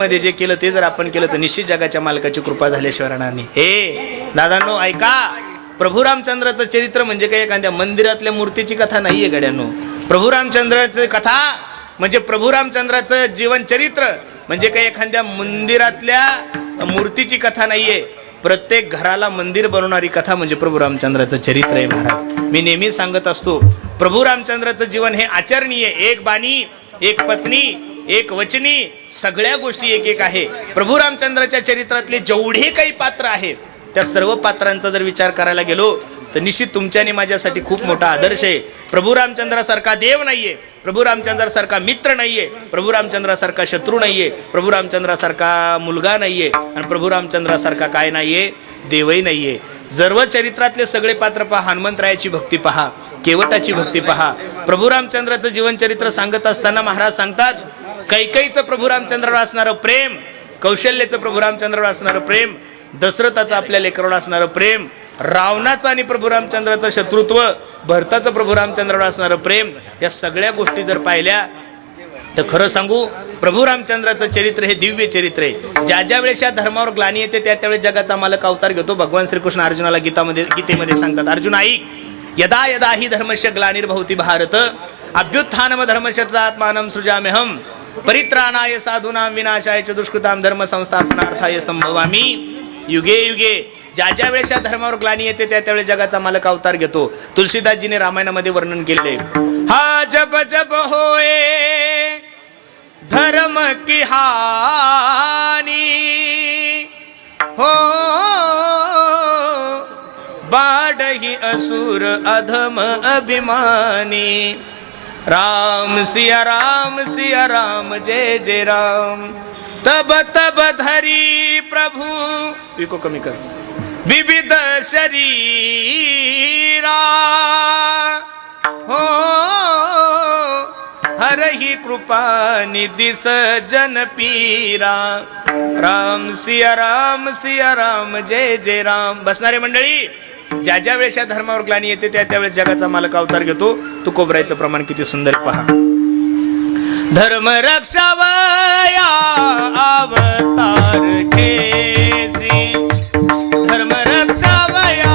मध्ये जे केलं ते जर आपण केलं तर निश्चित जगाच्या मालकाची कृपा झाल्याशिवाय राहणार नाही. हे दादांनो ऐका, प्रभू रामचंद्राचं चरित्र म्हणजे काही एखाद्या मंदिरातल्या मूर्तीची कथा नाहीये गड्यांनो. प्रभू रामचंद्राची कथा म्हणजे प्रभू रामचंद्राचं जीवन चरित्र म्हणजे काही एखाद्या मंदिरातल्या मूर्तीची कथा नाहीये. प्रत्येक घराला मंदिर बनवणारी कथा म्हणजे प्रभू रामचंद्राचं चरित्र आहे. महाराज, मी नेहमी सांगत असतो, प्रभू रामचंद्राचं जीवन हे आचरणीय, एक बाणी, एक पत्नी, एक वचनी, सगळ्या गोष्टी एक एक आहे. प्रभू रामचंद्राच्या चरित्रातले जेवढे काही पात्र आहेत त्या सर्व पात्रांचा जर विचार करायला गेलो तर निश्चित तुमच्या आणि माझ्यासाठी खूप मोठा आदर्श आहे. प्रभू रामचंद्रासारखा देव नाहीये, प्रभू रामचंद्रासारखा मित्र नाहीये, प्रभू रामचंद्रासारखा शत्रू नाहीये, प्रभू रामचंद्रासारखा मुलगा नाहीये आणि प्रभू रामचंद्रासारखा काय नाहीये, देवही नाहीये. सर्व चरित्रातले सगळे पात्र पहा. हनुमंतरायाची भक्ती पहा, केवटाची भक्ती पहा. प्रभू रामचंद्राचं जीवन चरित्र सांगत असताना महाराज सांगतात, कैकईचं प्रभू रामचंद्रावर असणारं प्रेम, कौशल्याचं प्रभू रामचंद्रावर असणारं प्रेम, दशरथाचं आपल्या लेकरावर असणारं प्रेम, रावणाचं आणि प्रभू रामचंद्राचं शत्रुत्व, भरताचं प्रभू रामचंद्रावर असणारं प्रेम, या सगळ्या गोष्टी जर पाहिल्या तर खरं सांगू, प्रभू रामचंद्राचं चरित्र हे दिव्य चरित्र आहे. ज्या ज्या वेळेस या धर्मावर ग्लानी येते त्या त्यावेळेस जगाचा मालक अवतार घेतो. भगवान श्रीकृष्ण अर्जुनाला गीतेमध्ये सांगतात, अर्जुन ऐक, यदा यदा हि धर्मस्य ग्लानिर्भवति भारत अभ्युत्थानम धर्मस्य तदात्मानं सृजाम्यहम् परित्राणाय साधूनां विनाशाय च दुष्कृतां धर्म संस्थापनार्थाय संभवामि युगे युगे. ज्या ज्या वेळेस या धर्मावर ग्लानी येते त्या त्यावेळेस जगाचा मालक अवतार घेतो. तुलसीदासजीने रामायणामध्ये वर्णन केलेले, हा जब जब होए धर्म की हानी हो बाढ़ही असुर अधम अभिमानी. राम सिया राम जय जय राम. तब तब धरी प्रभु इको कमी कर विविध शरीरा हो हर ही कृपा निधि सजन पीरा. राम सिया राम जय जय राम. बसणारे मंडळी, ज्या ज्या वेळेस या धर्मावर ग्लानी येते त्या त्यावेळेस जगाचा मालक अवतार घेतो. तू कोबरायचं प्रमाण किती सुंदर पहा. धर्म रक्षावया अवतार केसी, धर्म रक्षावया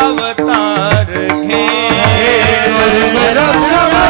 अवतार घे, धर्म रक्षावया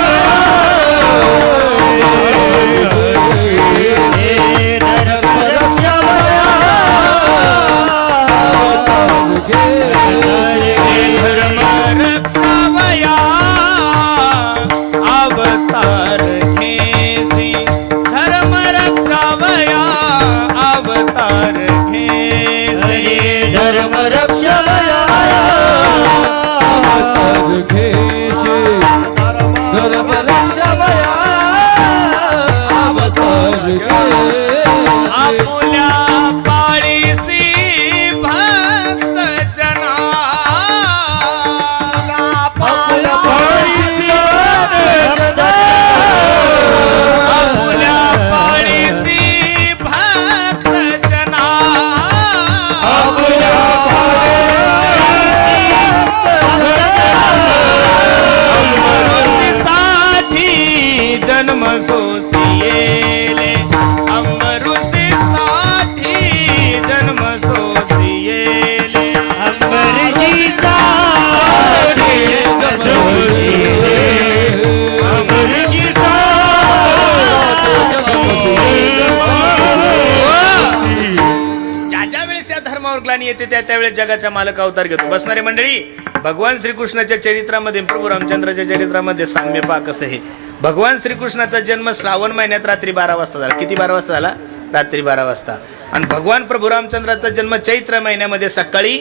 येते त्या त्यावेळेस जगाचा मालक अवतार घेतो. बसणारे मंडळी, भगवान श्रीकृष्णाच्या चरित्रामध्ये प्रभू रामचंद्राच्या चरित्रामध्ये साम्य पहा कसं आहे. भगवान श्रीकृष्णाचा जन्म श्रावण महिन्यात रात्री 12 वाजता झाला. किती 12 वाजता झाला? रात्री 12 वाजता. आणि भगवान प्रभू रामचंद्राचा जन्म चैत्र महिन्यामध्ये सकाळी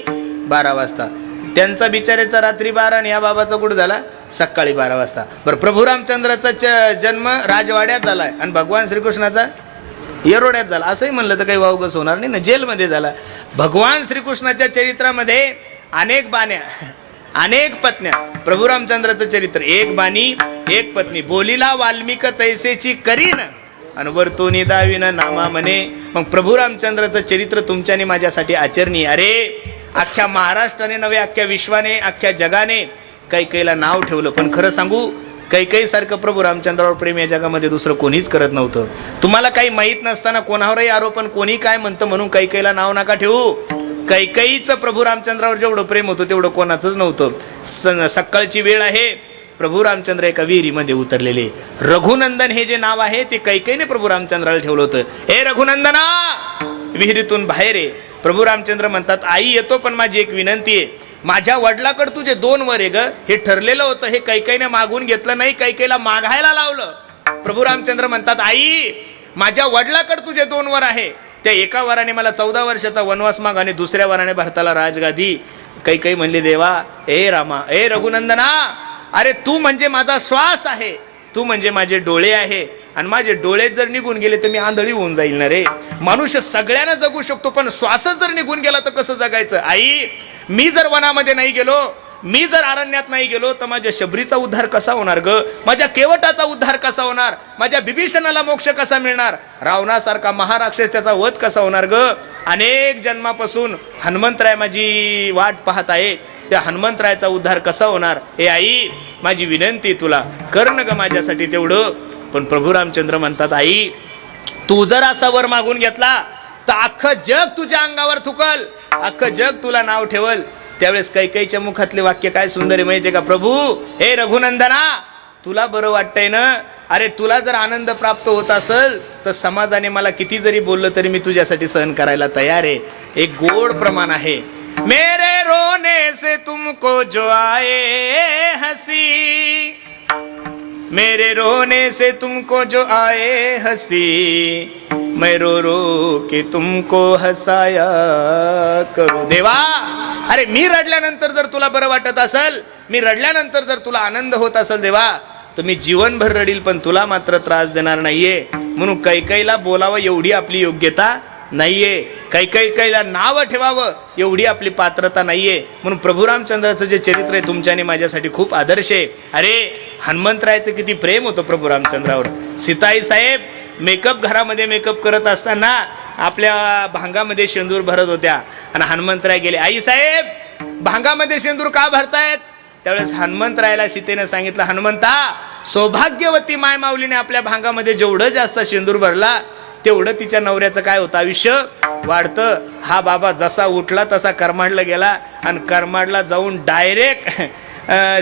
12 वाजता. त्यांचा बिचाऱ्याचा रात्री 12 आणि या बाबाचा कुठं झाला? सकाळी 12 वाजता. बरं, प्रभू रामचंद्राचा जन्म राजवाड्यात झालाय आणि भगवान श्रीकृष्णाचा येरोड्यात झाला. असंही म्हणलं तर काही वावगस होणार नाही ना, जेलमध्ये झाला. भगवान श्रीकृष्णाच्या चरित्रामध्ये अनेक बाण्या, अनेक पत्न्या. प्रभू रामचंद्राचं चरित्र, एक बाणी एक पत्नी. बोलीला वाल्मिक तैसेची करीन आणि वरतोनी दाविन नामा म्हणे. मग प्रभू रामचंद्राचं चरित्र तुमच्या आणि माझ्यासाठी आचरणीय. अरे अख्ख्या महाराष्ट्राने नव्हे, अख्ख्या विश्वाने, अख्ख्या जगाने कैकेयीला नाव ठेवलं. पण खरं सांगू, कैकेयी सारखं प्रभू रामचंद्रावर प्रेम या जगामध्ये दुसरं कोणीच करत नव्हतं. तुम्हाला काही माहीत नसताना कोणावरही आरोपण कोणी काय म्हणतं म्हणून कैकेयीला नाव नका ठेवू. कैकेयीचं प्रभू रामचंद्रावर जेवढं प्रेम होतं तेवढं कोणाचंच नव्हतं. सकाळची वेळ आहे, प्रभू रामचंद्र एका विहिरीमध्ये उतरलेले. रघुनंदन हे जे नाव आहे ते कैकेयीने प्रभू रामचंद्राला ठेवलं होतं. हे रघुनंदना, विहिरीतून बाहेर आहे. प्रभू रामचंद्र म्हणतात, आई येतो, पण माझी एक विनंती आहे. माझ्या वडिलाकडे तुझे 2 वर आहे ग. हे ठरलेलं होतं, हे कैकेयीने मागून घेतलं नाही, कैकेयीला मागायला लावलं. प्रभू रामचंद्र म्हणतात, आई माझ्या वडिलाकडे तुझे 2 वर आहे. त्या एका वराने मला 14 वर्षाचा वनवास माग आणि दुसऱ्या वराने भारताला राजगादी. कैकेयी म्हणली, देवा, ए रामा, ए रघुनंदना, अरे तू म्हणजे माझा श्वास आहे, तू म्हणजे माझे डोळे आहे, आणि माझे डोळे जर निघून गेले तर मी आंधळी होऊन जाईल ना रे. मनुष्य सगळ्यांना जगू शकतो, पण श्वासच जर निघून गेला तर कसं जगायचं. आई, मी जर वनामध्ये नाही गेलो, मी जर अरण्यात नाही गेलो तर माझ्या शबरीचा उद्धार कसा होणार ग, माझ्या केवटाचा उद्धार कसा होणार, माझ्या बिभीषणाला मोक्ष कसा मिळणार, रावणासारखा महाराक्षस त्याचा वध कसा होणार ग. अनेक जन्मापासून हनुमंतराय माझी वाट पाहत आहे, त्या हनुमंतरायाचा उद्धार कसा होणार. हे आई, माझी विनंती तुला, कर न ग माझ्यासाठी तेवढं. पण प्रभू रामचंद्र म्हणतात, आई तू जर असा वर मागून घेतला तर अख्खं जग तुझ्या अंगावर थुकल, अख्खं जग तुला नाव ठेवल. त्यावेळेस कैकेयीच्या मुखातले वाक्य काय सुंदर आहे माहितीये का. प्रभू, हे रघुनंदना, तुला बरं वाटतंय ना, अरे तुला जर आनंद प्राप्त होत असेल तर समाजाने मला किती जरी बोललं तरी मी तुझ्यासाठी सहन करायला तयार आहे. एक गोड प्रमाण आहे. मेरे रोने से तुमको जो आए हंसी, मेरे रोने से तुमको जो आए हंसी, मैं रो रो के तुमको हसाया करू. देवा, अरे मी रडल्यानंतर जर तुला बरं वाटत असेल, मी रडल्यानंतर जर तुला आनंद होत असेल देवा, तर मी जीवनभर रडील, पण तुला मात्र त्रास देणार नाहीये. म्हणून कैकेयीला बोलावं एवढी आपली योग्यता नाहीये, कैकेयीला नाव ठेवावं एवढी आपली पात्रता नाहीये. म्हणून प्रभू रामचंद्राचं जे चरित्र आहे तुमच्या आणि माझ्यासाठी खूप आदर्श आहे. अरे हनुमंतरायाचं किती प्रेम होतं प्रभू रामचंद्रावर. सीताई साहेब मेकअप घरामध्ये मेकअप करत असताना आपल्या भांगामध्ये शेंदूर भरत होत्या आणि हनुमंतराय गेले, आई साहेब भांगामध्ये शेंदूर का भरतायत. त्यावेळेस हनुमंतरायाला सीतेने सांगितलं, हनुमंता, सौभाग्यवती माय माऊलीने आपल्या भांगामध्ये जेवढं जास्त शेंदूर भरला तेवढं तिच्या नवऱ्याचं काय होतं, आयुष्य वाढतं. हा बाबा जसा उठला तसा करमाडला गेला आणि करमाडला जाऊन डायरेक्ट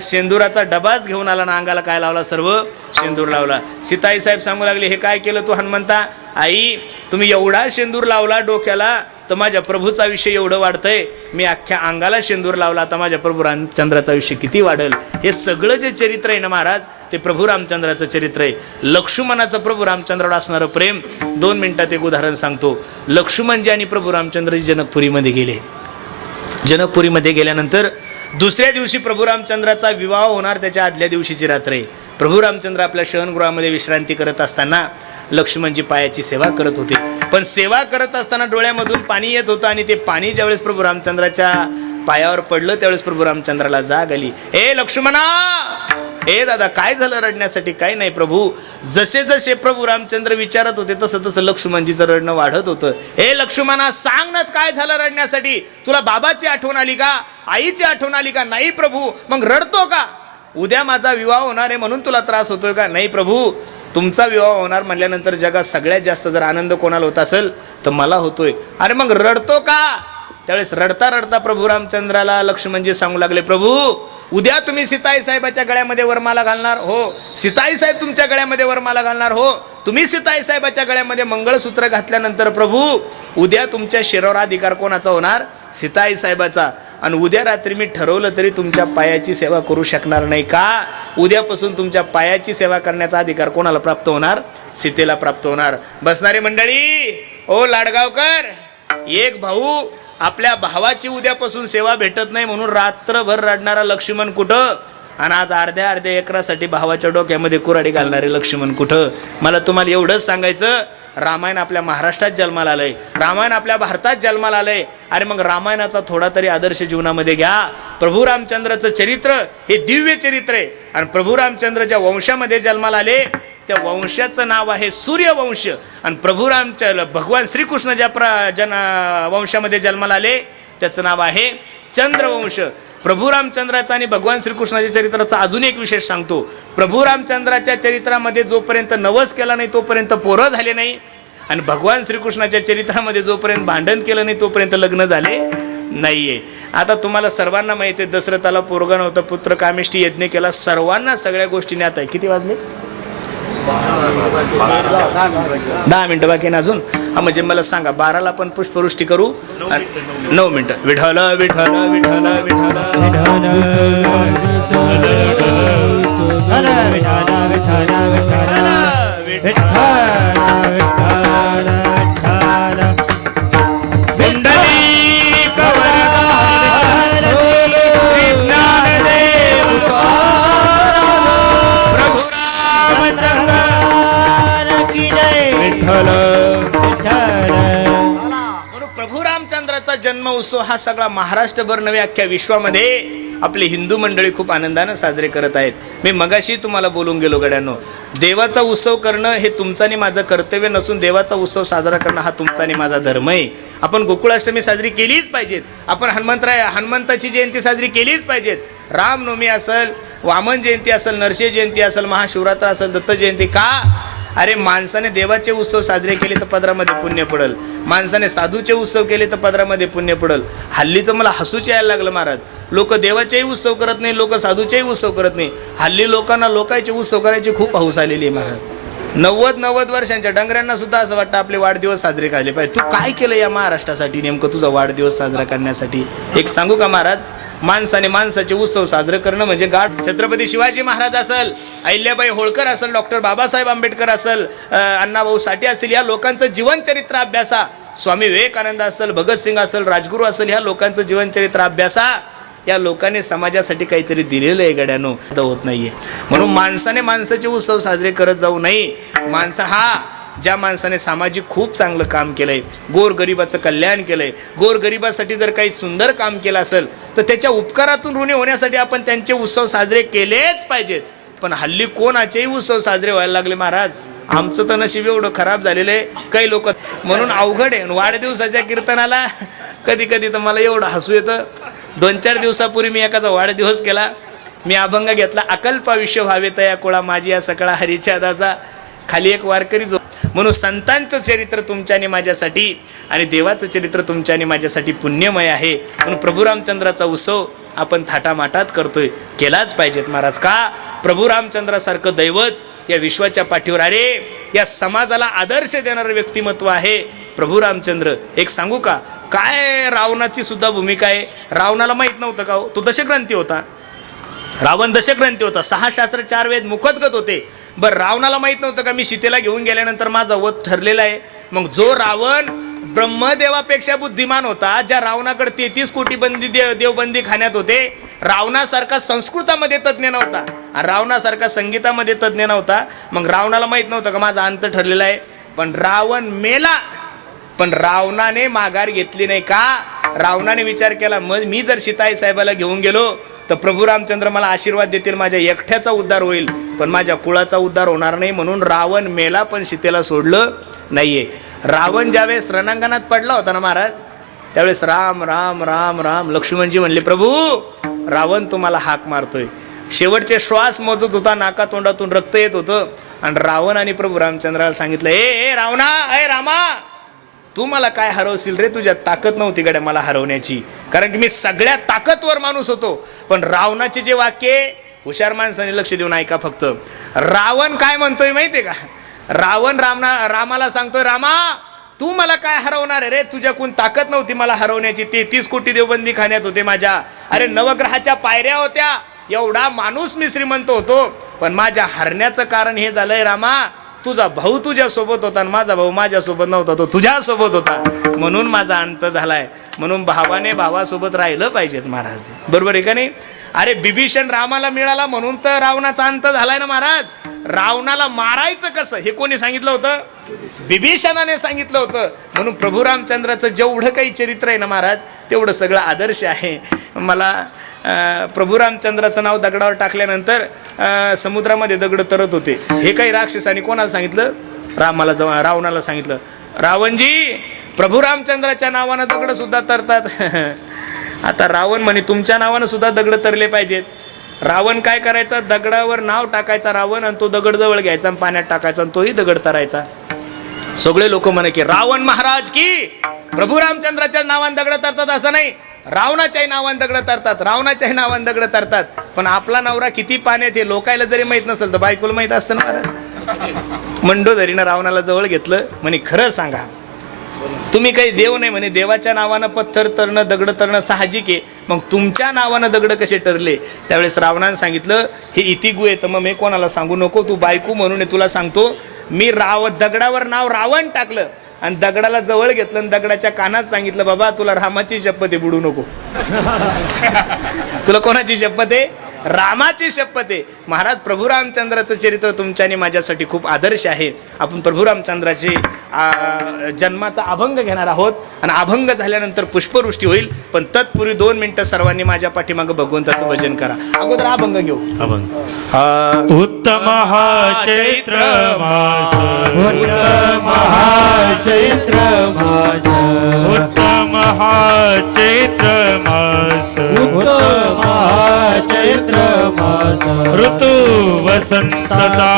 शेंदुराचा डबाच घेऊन आला ना, अंगाला काय लावला, सर्व शेंदूर लावला. सीताई साहेब सांगू लागले, हे काय केलं तू हनुमंता. आई, तुम्ही एवढा शेंदूर लावला डोक्याला तर माझ्या प्रभूचा आयुष्य एवढं वाढतंय, मी अख्ख्या अंगाला शेंदूर लावला तर माझ्या प्रभू रामचंद्राचं आयुष्य किती वाढेल. हे सगळं जे चरित्र आहे ना महाराज, ते प्रभू रामचंद्राचं चरित्र आहे. लक्ष्मणाचं प्रभू रामचंद्रावर असणारं प्रेम, 2 मिनिटात एक उदाहरण सांगतो. लक्ष्मणजी आणि प्रभू रामचंद्रजी जनकपुरीमध्ये गेले. जनकपुरीमध्ये गेल्यानंतर दुसऱ्या दिवशी प्रभू रामचंद्राचा विवाह होणार, त्याच्या आदल्या दिवशीची रात्र आहे. प्रभू रामचंद्र आपल्या शयनगृहामध्ये विश्रांती करत असताना लक्ष्मणजी पायाची सेवा करत होते. पण सेवा करत असताना डोळ्यामधून पाणी येत होतं आणि ते पाणी ज्यावेळेस प्रभू रामचंद्राच्या पायावर पडलं त्यावेळेस प्रभू रामचंद्राला जाग आली. ए लक्ष्मणा, ए दादा, काय झालं रडण्यासाठी. काय नाही प्रभू. जसे जसे प्रभू रामचंद्र विचारत होते तसं तसं लक्ष्मणजीचं रडणं वाढत होतं. ए लक्ष्मणा, सांग ना काय झालं रडण्यासाठी. तुला बाबाची आठवण आली का, आईची आठवण आली का. नाही प्रभू. मग रडतो का. उद्या माझा विवाह होणार आहे म्हणून तुला त्रास होतोय का. नाही प्रभू, तुमचा विवाह होणार म्हटल्यानंतर जगात सगळ्यात जास्त जर आनंद कोणाला होत असेल तर मला होतोय. अरे मग रडतो का. त्यावेळेस रडता रडता प्रभू रामचंद्राला लक्ष्मणजी सांगू लागले, प्रभू उद्या तुम्ही सीताई साहेबाच्या गळ्यामध्ये वरमाला घालणार. हो. सीताई साहेब तुमच्या गळ्यामध्ये वरमाला घालणार. हो. तुम्ही सीताई साहेबाच्या गळ्यामध्ये मंगळसूत्र घातल्यानंतर प्रभू उद्या तुमच्या शिरावर अधिकार कोणाचा होणार, सीताई साहेबाचा. आणि उद्या रात्री मी ठरवलं तरी तुमच्या पायाची सेवा करू शकणार नाही का. उद्यापासून तुमच्या पायाची सेवा करण्याचा अधिकार कोणाला प्राप्त होणार, सीतेला प्राप्त होणार. बसणारे मंडळी, ओ लाडगावकर, एक भाऊ आपल्या भावाची उद्यापासून सेवा भेटत नाही म्हणून रात्रभर रडणारा लक्ष्मण कुठं, आणि आज अर्ध्या एकरासाठी भावाच्या डोक्यामध्ये कुऱ्हाडी घालणारे लक्ष्मण कुठं. मला तुम्हाला एवढंच सांगायचं, रामायण आपल्या महाराष्ट्रात जन्माला आलंय, रामायण आपल्या भारतात जन्माला आलंय. अरे मग रामायणाचा थोडा तरी आदर्श जीवनामध्ये घ्या. प्रभू रामचंद्राचं चरित्र हे दिव्य चरित्र आहे. आणि प्रभू रामचंद्र ज्या वंशामध्ये जन्माला आले त्या वंशाचं नाव आहे सूर्यवंश. आणि प्रभू रामचंद्र भगवान श्रीकृष्ण ज्या वंशामध्ये जन्माला आले त्याचं नाव आहे चंद्रवंश. प्रभू रामचंद्राचा आणि भगवान श्रीकृष्णाच्या चरित्राचा अजून एक विशेष सांगतो. प्रभू रामचंद्राच्या चरित्रामध्ये जोपर्यंत नवस केला नाही तोपर्यंत पोरं झाले नाही, आणि भगवान श्रीकृष्णाच्या चरित्रामध्ये जोपर्यंत भांडण केलं नाही तोपर्यंत लग्न झाले नाहीये. आता तुम्हाला सर्वांना माहिती आहे, दशरथाला पोरगा नव्हता, पुत्र कामिष्ठी यज्ञ केला, सर्वांना सगळ्या गोष्टी ज्ञात आहे. किती वाजले? 10 मिनिटं बाकी आहे अजून. हा म्हणजे मला सांगा, 12ला पण पुष्पवृष्टी करू, 9 मिनिटं. विठ्ठल विठ्ठल विठ्ठल विठ्ठल जन्म उत्सव हा सगळा महाराष्ट्रभर नव्हे अख्ख्या विश्वामध्ये आपले हिंदू मंडळी खूप आनंदानं साजरे करत आहेत. मी मगाशी तुम्हाला बोलून गेलो गड्यांनो, देवाचा उत्सव करणं हे तुमचं आणि माझं कर्तव्य नसून देवाचा उत्सव साजरा करणं हा तुमचा आणि माझा धर्म आहे. आपण गोकुळाष्टमी साजरी केलीच पाहिजेत, आपण हनुमंताची जयंती साजरी केलीच पाहिजेत. रामनवमी असेल, वामन जयंती असेल, नरसिंह जयंती असेल, महाशिवरात्र असेल, दत्त जयंती. का? अरे माणसाने देवाचे उत्सव साजरे केले तर पदरामध्ये पुण्य पडल, माणसाने साधूचे उत्सव केले तर पदरामध्ये पुण्य पडल. हल्ली तर मला हसूच यायला लागलं महाराज. लोक देवाचेही उत्सव करत नाही, लोक साधूचेही उत्सव करत नाही. हल्ली लोकांना लोकांचे उत्सव करायची खूप हौस आलेली आहे महाराज. 90 वर्षांच्या डंगऱ्यांना सुद्धा असं वाटतं आपले वाढदिवस साजरे केले पाहिजे. तू काय केलं या महाराष्ट्रासाठी नेमकं तुझा वाढदिवस साजरा करण्यासाठी? एक सांगू का महाराज, माणसाने माणसाचे उत्सव साजरे करणं म्हणजे गाठ. छत्रपती शिवाजी महाराज असेल, अहिल्याबाई होळकर असेल, डॉक्टर बाबासाहेब आंबेडकर असेल, अण्णाभाऊ साठे असतील, या लोकांचं जीवनचरित्र अभ्यासा. स्वामी विवेकानंद असेल, भगतसिंग असेल, राजगुरू असेल, ह्या लोकांचं जीवनचरित्र अभ्यासा. या लोकांनी समाजासाठी काहीतरी दिलेलं आहे गड्यानो, होत नाहीये. म्हणून माणसाने माणसाचे उत्सव साजरे करत जाऊ नये. ज्या माणसाने सामाजिक खूप चांगलं काम केलंय, गोरगरिबाचं कल्याण केलंय, गोरगरिबासाठी जर काही सुंदर काम केलं असेल तर त्याच्या उपकारातून ऋणी होण्यासाठी आपण त्यांचे उत्सव साजरे केलेच पाहिजेत. पण हल्ली कोणाचेही उत्सव साजरे व्हायला लागले महाराज. आमचं तर नशीब एवढं खराब झालेलं आहे, काही लोक म्हणून अवघड आहे. वाढदिवसाच्या कीर्तनाला कधी कधी तर मला एवढं हसू येतं. 2-4 दिवसापूर्वी मी एकाचा वाढदिवस केला. मी अभंग घेतला, अकल्पा विश्व व्हावे तया कुळा माझी या सकळा हरीच्या दाचा. खाली एक वारकरी जो म्हणून संतांचं चरित्र तुमच्या आणि माझ्यासाठी आणि देवाचं चरित्र तुमच्या आणि माझ्यासाठी पुण्यमय आहे. म्हणून प्रभू रामचंद्राचा उत्सव आपण थाटामाटात करतोय, केलाच पाहिजेत महाराज. का? प्रभू रामचंद्रासारखं दैवत या विश्वाच्या पाठीवर, अरे या समाजाला आदर्श देणारं व्यक्तिमत्व आहे प्रभू रामचंद्र. एक सांगू का, काय रावणाची सुद्धा भूमिका आहे. रावणाला माहित नव्हतं का? तो दशग्रंथी होता. रावण दशग्रंथी होता. 6 शास्त्र 4 वेद मुखोद्गत होते. बरं, रावणाला माहित नव्हतं का मी सीतेला घेऊन गेल्यानंतर माझा वध ठरलेला आहे? मग जो रावण ब्रह्मदेवापेक्षा बुद्धिमान होता, ज्या रावणाकडे 33 कोटी देवबंदी खाण्यात होते, रावणासारखा संस्कृतामध्ये तज्ज्ञ नव्हता, रावणासारखा संगीतामध्ये तज्ज्ञ नव्हता, मग रावणाला माहित नव्हतं का माझा अंत ठरलेला आहे? पण रावण मेला, पण रावणाने माघार घेतली नाही. का? रावणाने विचार केला, मग मी जर सीताई साहेबाला घेऊन गेलो तर प्रभू रामचंद्र मला आशीर्वाद देतील, माझ्या एकट्याचा उद्धार होईल, पण माझ्या कुळाचा उद्धार होणार नाही. म्हणून रावण मेला पण सीतेला सोडलं नाहीये. रावण ज्यावेळेस रणांगणात पडला होता ना महाराज, त्यावेळेस राम राम राम राम लक्ष्मणजी म्हणले, प्रभू रावण तुम्हाला हाक मारतोय. शेवटचे श्वास मोजत होता, नाका तोंडातून रक्त येत होतं, आणि रावण आणि प्रभू रामचंद्राला सांगितलं, ए रावणा, ए रामा, तू मला काय हरवशील रे? तुझ्यात ताकद नव्हती गड्या मला हरवण्याची, कारण की मी सगळ्यात ताकदवर माणूस होतो. पण रावणाचे जे वाक्य, हुशार माणसाने लक्ष देऊन ऐका फक्त. रावण काय म्हणतोय माहितीये का? रावण रामाला सांगतोय, रामा तू मला काय हरवणार रे? तुझ्याकडून ताकद नव्हती मला हरवण्याची. 33 कोटी देवबंदी खाण्यात होते माझ्या. अरे 9 ग्रहाच्या पायऱ्या होत्या, एवढा माणूस मी श्रीमंत होतो, पण माझ्या हरण्याचं कारण हे झालंय रामा, तुझा भाऊ तुझ्या सोबत होता आणि माझा भाऊ माझ्या सोबत नव्हता, तो तुझ्या सोबत होता, म्हणून माझा अंत झालाय. म्हणून भावाने भावासोबत राहिलं पाहिजेत महाराज, बरोबर आहे का नाही? अरे बिभीषण रामाला मिळाला म्हणून तर रावणाचा अंत झालाय ना महाराज. रावणाला मारायचं कसं हे कोणी सांगितलं होतं? बिभीषणाने सांगितलं होतं. म्हणून प्रभू रामचंद्राचं जेवढं काही चरित्र आहे ना महाराज, तेवढं सगळं आदर्श आहे. मला प्रभू रामचंद्राचं नाव दगडावर टाकल्यानंतर समुद्रामध्ये दगड तरत होते. हे काही राक्षसाने कोणाला सांगितलं? रावणाला सांगितलं, रावणजी प्रभू रामचंद्राच्या नावानं दगड सुद्धा तरतात. आता रावण म्हणे तुमच्या नावानं सुद्धा दगड तरले पाहिजेत. रावण काय करायचा, दगडावर नाव टाकायचा रावण आणि तो दगड जवळ घ्यायचा आणि पाण्यात टाकायचा आणि तोही दगड तरायचा. सगळे लोक म्हणे की रावण महाराज की, प्रभू रामचंद्राच्या नावान दगड तरतात असं नाही, रावणाच्याही नावान दगड तरतात, रावणाच्याही नावान दगड तरतात. पण आपला नवरा किती पाण्यात हे लोकायला जरी माहित नसेल तर बायकोला माहित असतं ना. मंडोदरीनं रावणाला जवळ घेतलं, म्हणे खरं सांगा तुम्ही काही देव नाही म्हणे, देवाच्या नावानं पत्थर तरणं दगड तरणं साहजिक आहे, मग तुमच्या नावानं दगड कसे ठरले. त्यावेळेस रावणानं सांगितलं हे इति गुहे तर मग मी कोणाला सांगू नको, तू बायको म्हणून तुला सांगतो. मी दगडावर नाव रावण टाकलं आणि दगडाला जवळ घेतलं आणि दगडाच्या कानात सांगितलं बाबा तुला रामाची शपथ आहे, बुडू नको. तुला कोणाची शपथ आहे, रामाची शपथ आहे. महाराज प्रभू रामचंद्राचं चरित्र तुमच्या आणि माझ्यासाठी खूप आदर्श आहे. आपण प्रभू रामचंद्राचे जन्माचा अभंग घेणार आहोत आणि अभंग झाल्यानंतर पुष्पवृष्टी होईल. पण तत्पूर्वी 2 मिनिटं सर्वांनी माझ्या पाठीमागं भगवंताचं भजन करा. अगोदर अभंग घेऊ. उत्तम हा चैत्र मास, उत्तम हा चैत्र मास, उत्तम हा चैत्र मास, उत्तम हा चैत्र मास, ऋतू वसंताचा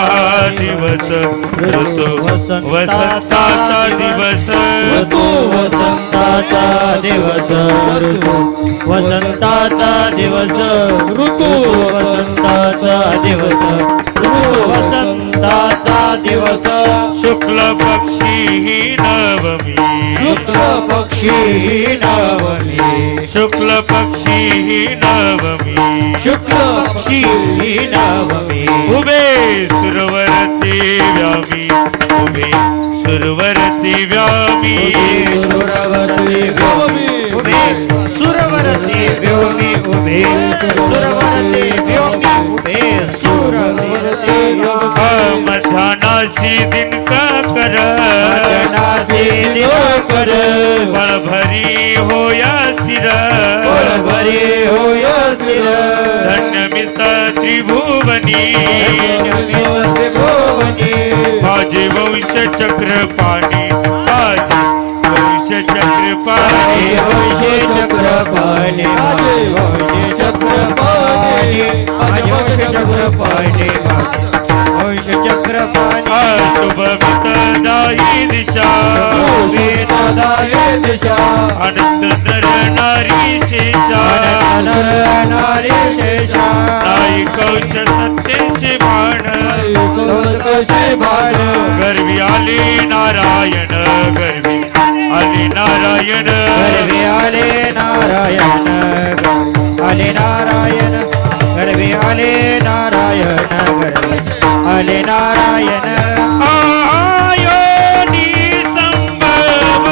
दिवस, ऋतू वसंताचा दिवस, ऋतू वसंताचा दिवस, ऋतू वसंताचा दिवस, ऋतू वसंताचा दिवस, ऋतू वसंताचा दिवस, शुक्ल पक्षी ही नवमी, शुक्ल पक्षी नवमी, शुक्ल पक्षी ही नवमी, शुक्ल पक्षी नवमी, उभे सुरवरती व्यामी, उभे सुरवरती व्यामी, सुरवरती व्योमी, उभे सुरवरती व्योमी, उभे सुरवरती व्योमी, उभे सुरवरती व्योमी, मध्यानाशी दिन का कर, मध्यानासी दिवाकर, पळभरी होया स्थिर, पळभरी होय स्थिर, धन्य मित्र त्रिभुवनी, धन्यमित त्रिभुवनी, माझे वंश चक्र पाणी, माझे वंश चक्र पाणी, वंशे चक्रपाणी, वंशे चक्रपाणी, वंश चक्रपाणी, वंश चक्रपाणी, शुभ मित्रदायी दिशा, वेददाये दिशा, आनंद नर नारी शेषा, नर नारी शेषा, नाई कौश सत्तेचे बाण, कौशे बाण, गर्वी आले नारायण, गर्वी आले नारायण, गर्वे आले नारायण, आले नारायण, गर्वे आले नारायण, गर्वे आले नारायण, आयोनी संभव,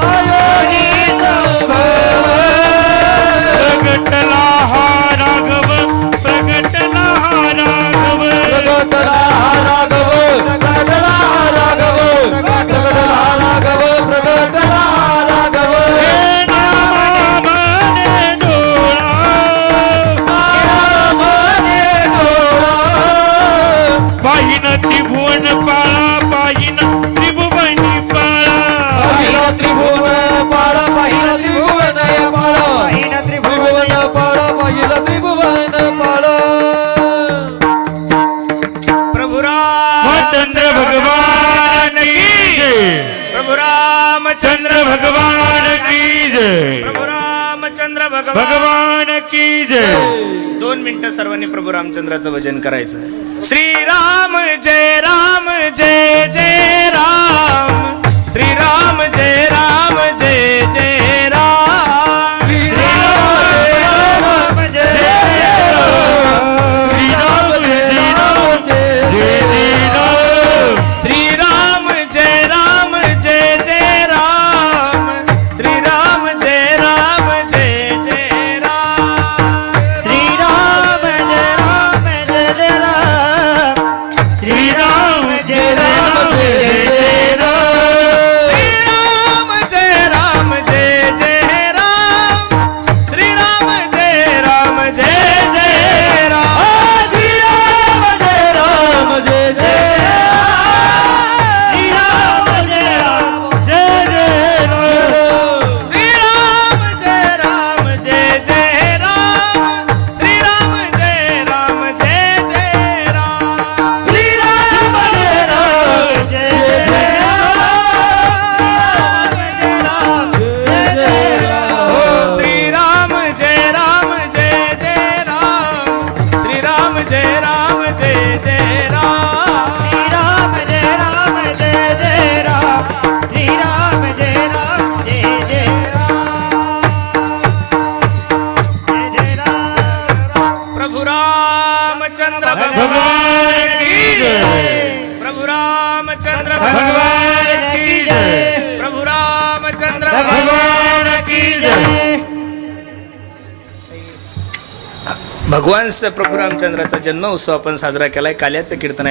आयोनी संभव, प्रगटला हा राघव, प्रगटला हा राघव, प्रगटला राघव, प्रगटला राघव, प्रगटला राघव, प्रगटला राघव, नामाने डोळा, नामाने डोळा, पाहिन त्रिभुवन पाळा, पाहिन त्रिभुवनी पाळा, पहिला त्रिभुवन पाळा, पहिला त्रिभुवन पाळा, पहिला त्रिभुवन पाळा, पहिला त्रिभुवन पाळा. प्रभू चंद्र भगवान की जय, प्रभू रामचंद्र चंद्र भगवान की जय, प्रभू रामचंद्र भगवान की जय. 2 मिनिटं सर्वांनी प्रभू रामचंद्राचं भजन करायचं. श्रीराम जय राम जय जय राम, श्रीराम जय राम जय जय राम, श्रीराम जय जय राम, श्रीराम जय राम जय राम, श्रीराम जय राम जय जय राम, श्रीराम जय राम जय जय राम, श्रीराम जय राम जय राम, श्रीराम जय राम जय जय राम, जय जय राम श्री राम जय जय राम श्री राम जय जय राम जय जय राम प्रभु रामचंद्र भगवान की जय प्रभु रामचंद्र भगवान की जय प्रभु रामचंद्र भगवान की जय भगवान प्रभू रामचंद्राचा जन्म उत्सव आपण साजरा केलाय. काल्याचं कीर्तन आहे.